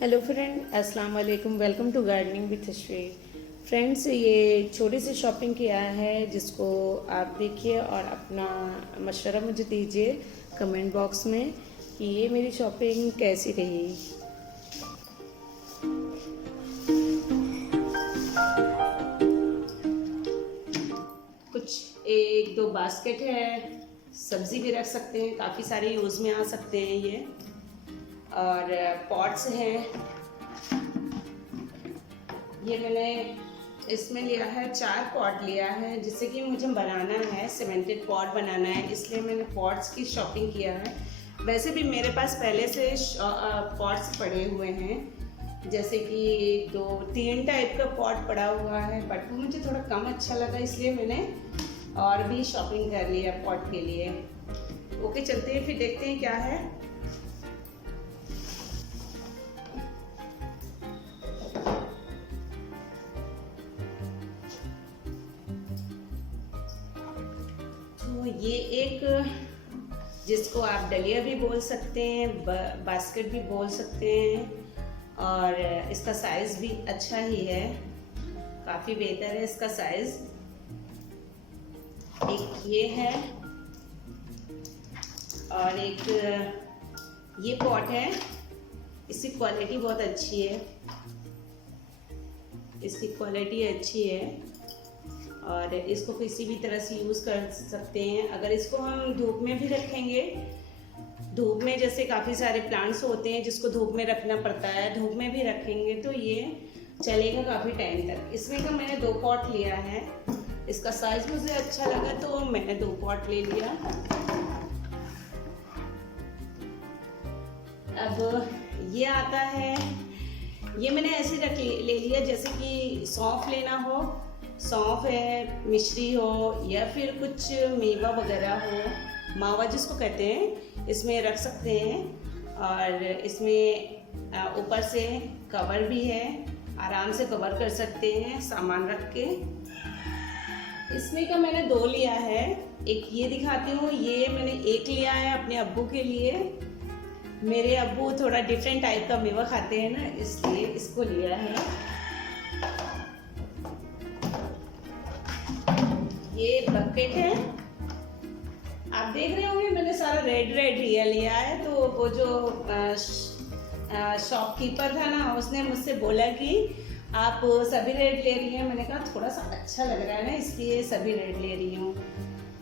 Hello friend, अस्सलाम वालेकुम। Welcome to gardening with Tashvi. Friends, ये छोटी सी शॉपिंग किया है जिसको आप देखिए और अपना मशवरा मुझे दीजिए कमेंट बॉक्स में कि ये मेरी शॉपिंग कैसी रही। कुछ एक दो बास्केट है, सब्ज़ी भी रख सकते हैं, काफ़ी सारे यूज़ में आ सकते हैं ये। और पॉट्स हैं, ये मैंने इसमें लिया है 4 पॉट लिया है, जिससे कि मुझे बनाना है सीमेंटेड पॉट बनाना है, इसलिए मैंने पॉट्स की शॉपिंग किया है। वैसे भी मेरे पास पहले से पॉट्स पड़े हुए हैं, जैसे कि 2-3 टाइप का पॉट पड़ा हुआ है, बट वो मुझे थोड़ा कम अच्छा लगा, इसलिए मैंने और भी शॉपिंग कर लिया पॉट के लिए। ओके, चलते हैं फिर देखते हैं क्या है। तो ये एक, जिसको आप डलिया भी बोल सकते हैं, बास्केट भी बोल सकते हैं, और इसका साइज़ भी अच्छा ही है, काफ़ी बेहतर है इसका साइज़। एक ये है और एक ये पॉट है, इसकी क्वालिटी बहुत अच्छी है, इसकी क्वालिटी अच्छी है और इसको किसी भी तरह से यूज़ कर सकते हैं। अगर इसको हम धूप में भी रखेंगे, धूप में जैसे काफ़ी सारे प्लांट्स होते हैं जिसको धूप में रखना पड़ता है, धूप में भी रखेंगे तो ये चलेगा काफ़ी टाइम तक। इसमें का मैंने 2 पॉट लिया है, इसका साइज़ मुझे अच्छा लगा तो मैंने 2 पॉट ले लिया। अब ये आता है, ये मैंने ऐसे ले लिया जैसे कि सौंफ लेना हो, सौंफ है, मिश्री हो या फिर कुछ मेवा वगैरह हो, मावा जिसको कहते हैं, इसमें रख सकते हैं। और इसमें ऊपर से कवर भी है, आराम से कवर कर सकते हैं सामान रख के। इसमें का मैंने 2 लिया है, एक ये दिखाती हूँ। ये मैंने एक लिया है अपने अब्बू के लिए, मेरे अब्बू थोड़ा डिफरेंट टाइप का मेवा खाते हैं ना, इसलिए इसको लिया है। ये बकेट है, आप देख रहे होंगे मैंने सारा रेड लिया है। तो वो जो शॉपकीपर था ना, उसने मुझसे बोला कि आप सभी रेड ले रही हैं। मैंने कहा थोड़ा सा अच्छा लग रहा है ना, इसलिए सभी रेड ले रही हूँ।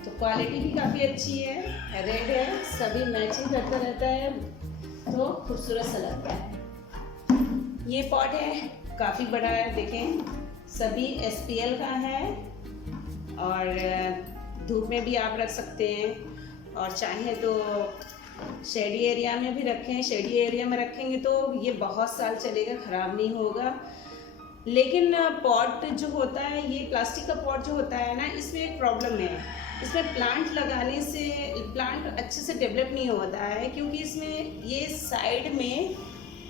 तो क्वालिटी भी काफ़ी अच्छी है, रेड है, सभी मैचिंग करता रहता है तो खूबसूरत सा लगता है। ये पॉट है, काफ़ी बड़ा है, देखें सभी SPL का है और धूप में भी आप रख सकते हैं, और चाहें तो शेडी एरिया में भी रखें। शेडी एरिया में रखेंगे तो ये बहुत साल चलेगा, ख़राब नहीं होगा। लेकिन पॉट जो होता है, ये प्लास्टिक का पॉट जो होता है ना, इसमें एक प्रॉब्लम है, इसमें प्लांट लगाने से प्लांट अच्छे से डेवलप नहीं होता है, क्योंकि इसमें ये साइड में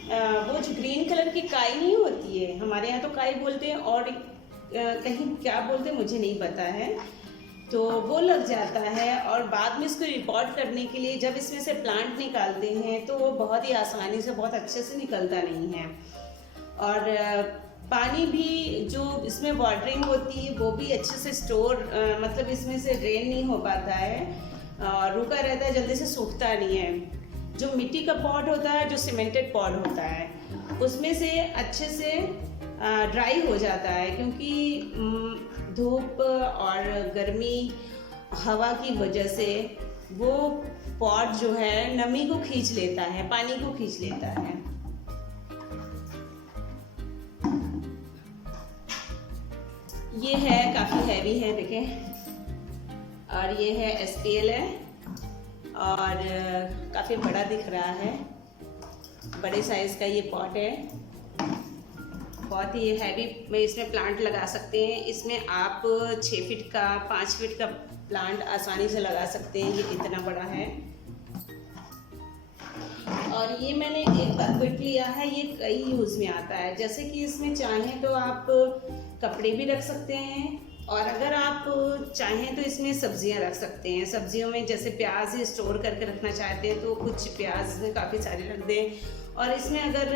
वो जो ग्रीन कलर की काई नहीं होती है, हमारे यहाँ तो काई बोलते हैं और कहीं क्या बोलते हैं मुझे नहीं पता है, तो वो लग जाता है। और बाद में इसको रिपोर्ट करने के लिए जब इसमें से प्लांट निकालते हैं तो वो बहुत ही आसानी से, बहुत अच्छे से निकलता नहीं है। और पानी भी जो इसमें वाटरिंग होती है वो भी अच्छे से स्टोर, मतलब इसमें से ड्रेन नहीं हो पाता है, रुका रहता है, जल्दी से सूखता नहीं है। जो मिट्टी का पॉट होता है, जो सीमेंटेड पॉट होता है, उसमें से अच्छे से ड्राई हो जाता है, क्योंकि धूप और गर्मी हवा की वजह से वो पॉट जो है नमी को खींच लेता है, पानी को खींच लेता है। ये है, काफ़ी हैवी है, देखें। और ये है SPL है और काफ़ी बड़ा दिख रहा है, बड़े साइज़ का ये पॉट है, बहुत ही हैवी में इसमें प्लांट लगा सकते हैं। इसमें आप 6 फीट का, 5 फीट का प्लांट आसानी से लगा सकते हैं, ये इतना बड़ा है। और ये मैंने एक बकेट लिया है, ये कई यूज़ में आता है, जैसे कि इसमें चाहें तो आप कपड़े भी रख सकते हैं, और अगर आप चाहें तो इसमें सब्जियां रख सकते हैं। सब्जियों में जैसे प्याज स्टोर करके रखना चाहते हैं तो कुछ प्याज काफ़ी सारे रख दें, और इसमें अगर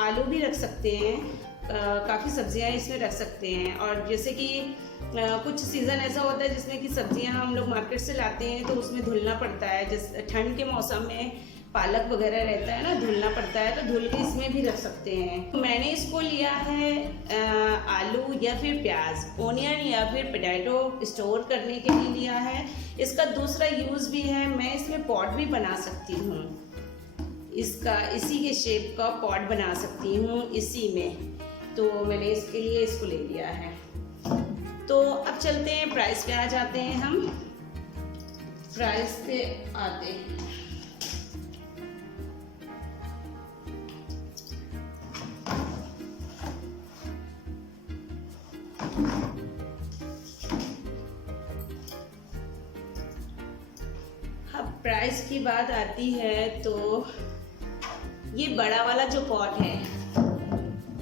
आलू भी रख सकते हैं, काफ़ी सब्जियां इसमें रख सकते हैं। और जैसे कि कुछ सीज़न ऐसा होता है जिसमें कि सब्जियां हम लोग मार्केट से लाते हैं तो उसमें धुलना पड़ता है, जैसे ठंड के मौसम में पालक वगैरह रहता है ना, धुलना पड़ता है, तो धुल के इसमें भी रख सकते हैं। मैंने इसको लिया है आलू या फिर प्याज, ओनियन या फिर पोटैटो स्टोर करने के लिए लिया है। इसका दूसरा यूज़ भी है, मैं इसमें पॉट भी बना सकती हूँ, इसका इसी के शेप का पॉट बना सकती हूँ इसी में, तो मैंने इसके लिए इसको ले लिया है। तो अब चलते हैं प्राइस पे आ जाते हैं, हम प्राइस पे आते हैं। अब प्राइस की बात आती है तो ये बड़ा वाला जो पॉट है,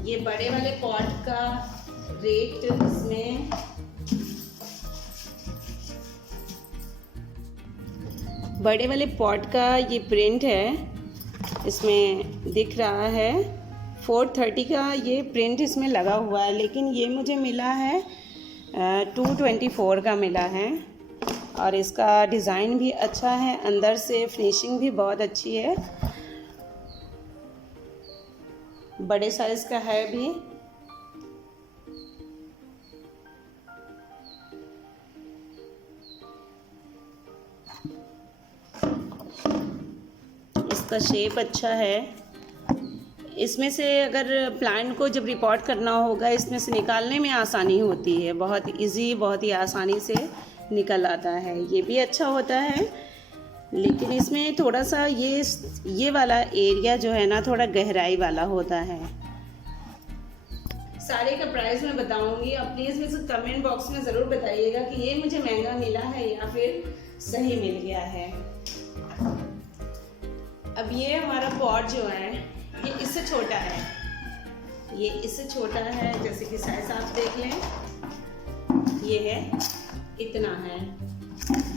ये बड़े वाले पॉट का रेट इसमें बड़े वाले पॉट का ये प्रिंट है, इसमें दिख रहा है 430 का ये प्रिंट इसमें लगा हुआ है, लेकिन ये मुझे मिला है 224 का मिला है। और इसका डिज़ाइन भी अच्छा है, अंदर से फिनिशिंग भी बहुत अच्छी है, बड़े साइज़ का है भी। इसका शेप अच्छा है। इसमें से अगर प्लांट को जब रिपोर्ट करना होगा, इसमें से निकालने में आसानी होती है, बहुत इजी, बहुत ही आसानी से निकल आता है, ये भी अच्छा होता है। लेकिन इसमें थोड़ा सा ये वाला एरिया जो है ना, थोड़ा गहराई वाला होता है। सारे का प्राइस मैं बताऊंगी, आप प्लीज़ मुझे कमेंट बॉक्स में ज़रूर बताइएगा कि ये मुझे महंगा मिला है या फिर सही मिल गया है। अब ये हमारा पॉट जो है ये इससे छोटा है, ये इससे छोटा है, जैसे कि साइज आप देख लें, ये है इतना है।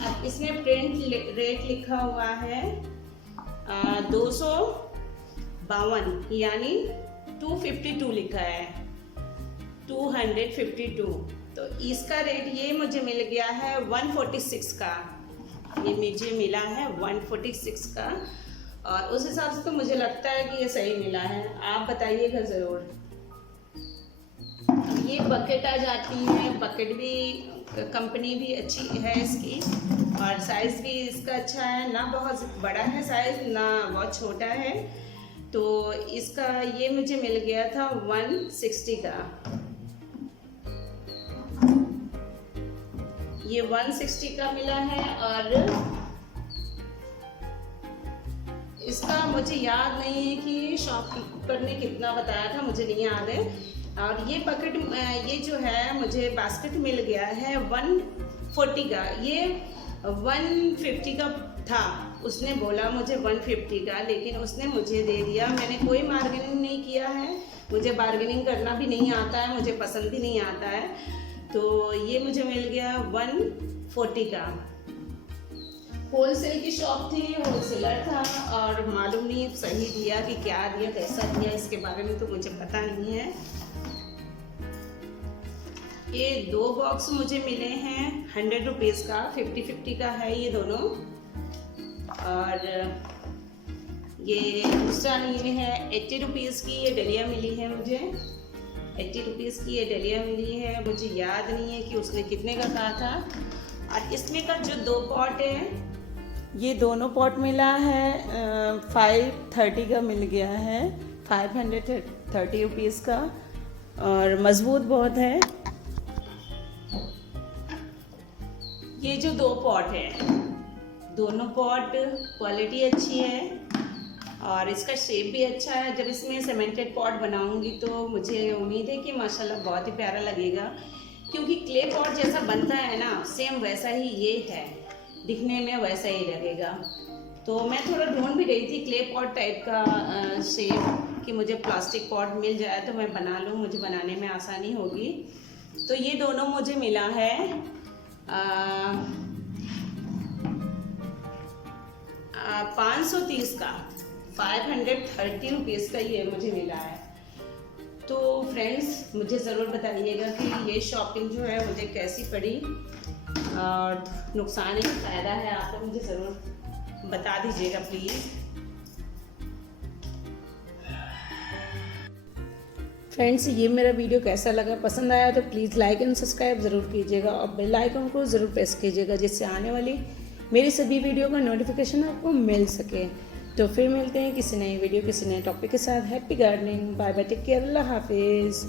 अब इसमें प्रिंट रेट लिखा हुआ है 252 यानी 252 लिखा है, 252। तो इसका रेट ये मुझे मिल गया है 146 का, ये मुझे मिला है 146 का। और उस हिसाब से तो मुझे लगता है कि ये सही मिला है, आप बताइएगा ज़रूर। ये बकेट आ जाती है, बकेट भी कंपनी भी अच्छी है इसकी, और साइज़ भी इसका अच्छा है, ना बहुत बड़ा है साइज़ ना बहुत छोटा है। तो इसका ये मुझे मिल गया था 160 का, ये 160 का मिला है। और इसका मुझे याद नहीं है कि शॉपकीपर ने कितना बताया था, मुझे नहीं याद है। और ये बकेट ये जो है मुझे बास्केट मिल गया है 140 का, ये 150 का था, उसने बोला मुझे 150 का, लेकिन उसने मुझे दे दिया। मैंने कोई बार्गेनिंग नहीं किया है, मुझे बार्गेनिंग करना भी नहीं आता है, मुझे पसंद भी नहीं आता है। तो ये मुझे मिल गया 140 का। होलसेल की शॉप थी, होलसेलर था, और मालूम नहीं सही दिया कि क्या दिया, कैसा दिया, इसके बारे में तो मुझे पता नहीं है। ये 2 बॉक्स मुझे मिले हैं 100 रुपीज़ का, 50-50 का है ये दोनों। और ये दूसरा ये है 80 रुपीज़ की, ये डलिया मिली है मुझे, 80 रुपीज़ की ये डलिया मिली है। मुझे याद नहीं है कि उसने कितने का कहा था। और इसमें का जो 2 पॉट है, ये दोनों पॉट मिला है 530 का मिल गया है, 530 रुपीज़ का, और मज़बूत बहुत है। ये जो 2 पॉट है, दोनों पॉट क्वालिटी अच्छी है और इसका शेप भी अच्छा है। जब इसमें सीमेंटेड पॉट बनाऊंगी तो मुझे उम्मीद है कि माशाल्लाह बहुत ही प्यारा लगेगा, क्योंकि क्ले पॉट जैसा बनता है ना, सेम वैसा ही ये है, दिखने में वैसा ही लगेगा। तो मैं थोड़ा ढूंढ भी रही थी क्ले पॉट टाइप का शेप, कि मुझे प्लास्टिक पॉट मिल जाए तो मैं बना लूँ, मुझे बनाने में आसानी होगी। तो ये दोनों मुझे मिला है 530 का, 530 रुपीज़ का ये मुझे मिला है। तो फ्रेंड्स मुझे ज़रूर बताइएगा कि ये शॉपिंग जो है मुझे कैसी पड़ी और नुकसान है कि फ़ायदा है, आप लोग मुझे ज़रूर बता दीजिएगा प्लीज़। फ्रेंड्स ये मेरा वीडियो कैसा लगा, पसंद आया तो प्लीज़ लाइक एंड सब्सक्राइब ज़रूर कीजिएगा और बेल आइकन को ज़रूर प्रेस कीजिएगा, जिससे आने वाली मेरी सभी वीडियो का नोटिफिकेशन आपको मिल सके। तो फिर मिलते हैं किसी नई वीडियो किसी नए टॉपिक के साथ। Happy gardening, bye bye, take care, अल्लाह हाफिज़।